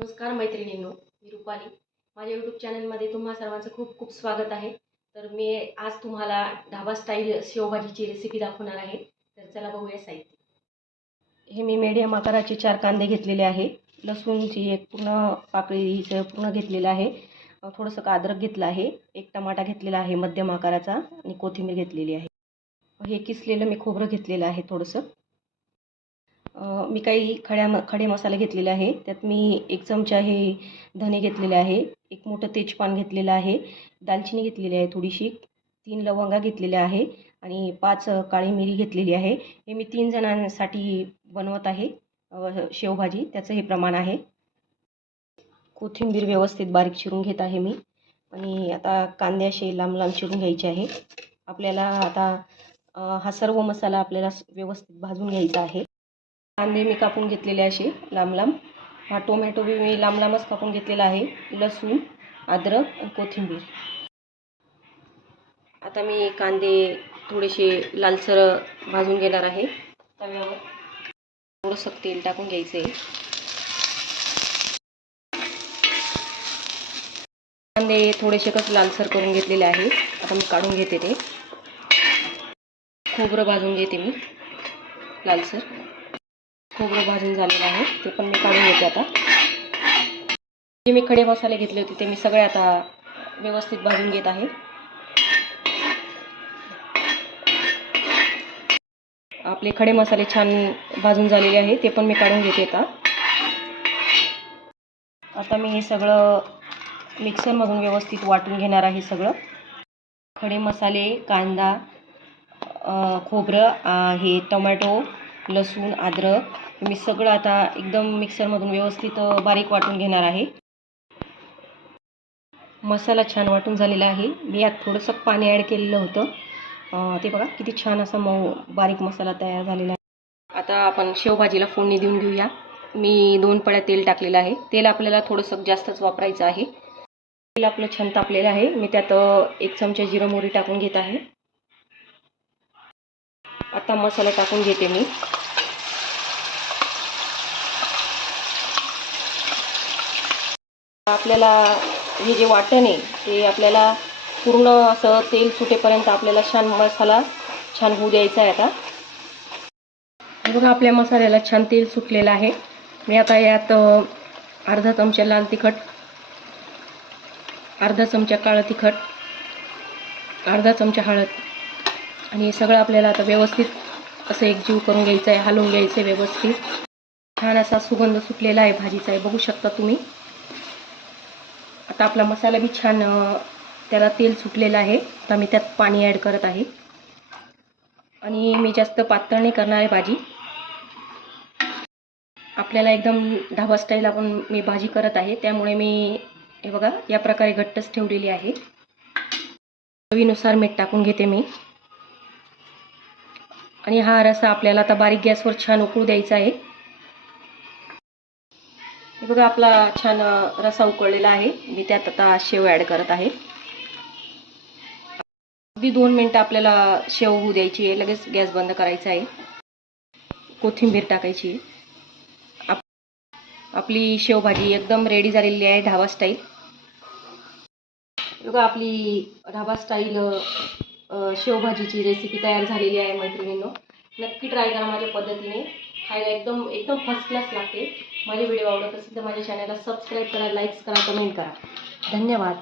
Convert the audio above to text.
नमस्कार मैत्रिणींनो मी रुपाली. माझ्या यूट्यूब चॅनलमध्ये तुम्हा सर्वांचं खूप खूप स्वागत आहे. तर मी आज तुम्हाला ढाबा स्टाईल शेवभाजीची रेसिपी दाखवणार आहे. तर चला बघूया साहित्य. हे मी मीडियम आकाराचे चार कांदे घेतलेले आहे. लसूणची एक पूर्ण पाकळीचं पूर्ण घेतलेलं आहे. थोडंसं अद्रक घेतलं आहे. एक टमाटा घेतलेला आहे मध्यम आकाराचा आणि कोथिंबीर घेतलेली आहे. हे किसलेलं मी खोबरं घेतलेलं आहे थोडंसं. मी काही खड्या म खडे मसाले घेतलेले आहे. त्यात मी एक चमचा हे धने घेतलेले आहे. एक मोठं तेजपान घेतलेलं आहे. दालचिनी घेतलेली आहे थोडीशी. तीन लवंगा घेतलेल्या आहे आणि पाच काळी मिरी घेतलेली आहे. हे मी तीन जणांसाठी बनवत आहे. शेवभाजी. त्याचं हे प्रमाण आहे. कोथिंबीर व्यवस्थित बारीक चिरून घेत आहे मी. आणि आता कांदे असे लांब लांब चिरून घ्यायचे आहे. आपल्याला आता हा सर्व मसाला आपल्याला व्यवस्थित भाजून घ्यायचा आहे. कांदे मी कापून घेतलेले असे लांब लांब. हा टोमॅटो बी मी लांब लांबच कापून घेतलेला आहे. लसूण अद्रक कोथिंबीर. आता मी कांदे थोडेसे लालसर भाजून घेणार आहे. तव्यावर थोडंसं तेल टाकून घ्यायचं आहे कांदे थोडेसे कसं लालसर करून घेतलेले आहे. आता मी काढून घेते ते. खोबरं भाजून घेते मी लालसर. खोबरं भाजून झालेलं आहे. ते पण मी काढून घेते आता. जे मी खडे मसाले घेतले होते ते मी सगळे आता व्यवस्थित भाजून घेत आहे. आपले खडे मसाले छान भाजून झालेले आहे ते पण मी काढून घेते आता. आता मी हे सगळं मिक्सरमधून व्यवस्थित वाटून घेणार आहे सगळं. खडे मसाले कांदा खोबरं हे टोमॅटो लसूण अद्रक. मी सगळं आता एकदम मिक्सरमधून व्यवस्थित बारीक वाटून घेणार आहे. मसाला छान वाटून झालेला आहे. मी यात थोडंसं पाणी ॲड केलेलं होतं. ते बघा किती छान असा मऊ बारीक मसाला तयार झालेला आहे. आता आपण शेवभाजीला फोडणी देऊन घेऊया. मी दोन पळ्या तेल टाकलेलं आहे. तेल आपल्याला थोडंसं जास्तच वापरायचं आहे. तेल आपलं छान तापलेलं आहे. मी त्यात एक चमचा जिरं मोहरी टाकून घेत आहे. आता मसाला टाकून घेते मी. आपल्याला हे जे वाटण आहे ते आपल्याला पूर्ण असं तेल सुटेपर्यंत आपल्याला छान मसाला छान होऊ द्यायचा आहे आता. हे बघा आपल्या मसाल्याला छान तेल सुटलेलं आहे. मी आता यात अर्धा चमचा लाल तिखट अर्धा चमचा काळं तिखट अर्धा चमचा हळद आणि हे सगळं आपल्याला आता व्यवस्थित असं एकजीव करून घ्यायचं आहे हलवून घ्यायचं आहे व्यवस्थित. छान असा सुगंध सुटलेला आहे भाजीचा आहे बघू शकता तुम्ही. आता आपला मसाला बी छान त्याला तेल सुटलेलं आहे. आता मी त्यात पाणी ॲड करत आहे. आणि मी जास्त पातळ नाही करणार आहे भाजी. आपल्याला एकदम ढाबा स्टाईल आपण मी भाजी करत आहे. त्यामुळे मी हे बघा या प्रकारे घट्टच ठेवलेली आहे. चवीनुसार मीठ टाकून घेते मी. आणि हा रसा आपल्याला आता बारीक गॅसवर छान उकळू द्यायचा आहे. हे बघा आपला छान रसा उकळलेला आहे. मी त्यात आता शेव ॲड करत आहे. अगदी दोन मिनटं आपल्याला शेव होऊ द्यायची आहे. लगेच गॅस बंद करायचा आहे. कोथिंबीर टाकायची आप आपली शेवभाजी एकदम रेडी झालेली आहे. ढाबा स्टाईल बघा आपली ढाबा स्टाईल शेवभाजीची रेसिपी तयार झालेली आहे मैत्रिणींनो. नक्की ट्राय करा माझ्या पद्धतीने. खायला एकदम एकदम फर्स्ट क्लास लागते. माझे व्हिडिओ आवडत असेल तर माझ्या चॅनलला सबस्क्राईब करा लाईक्स करा कमेंट करा. धन्यवाद.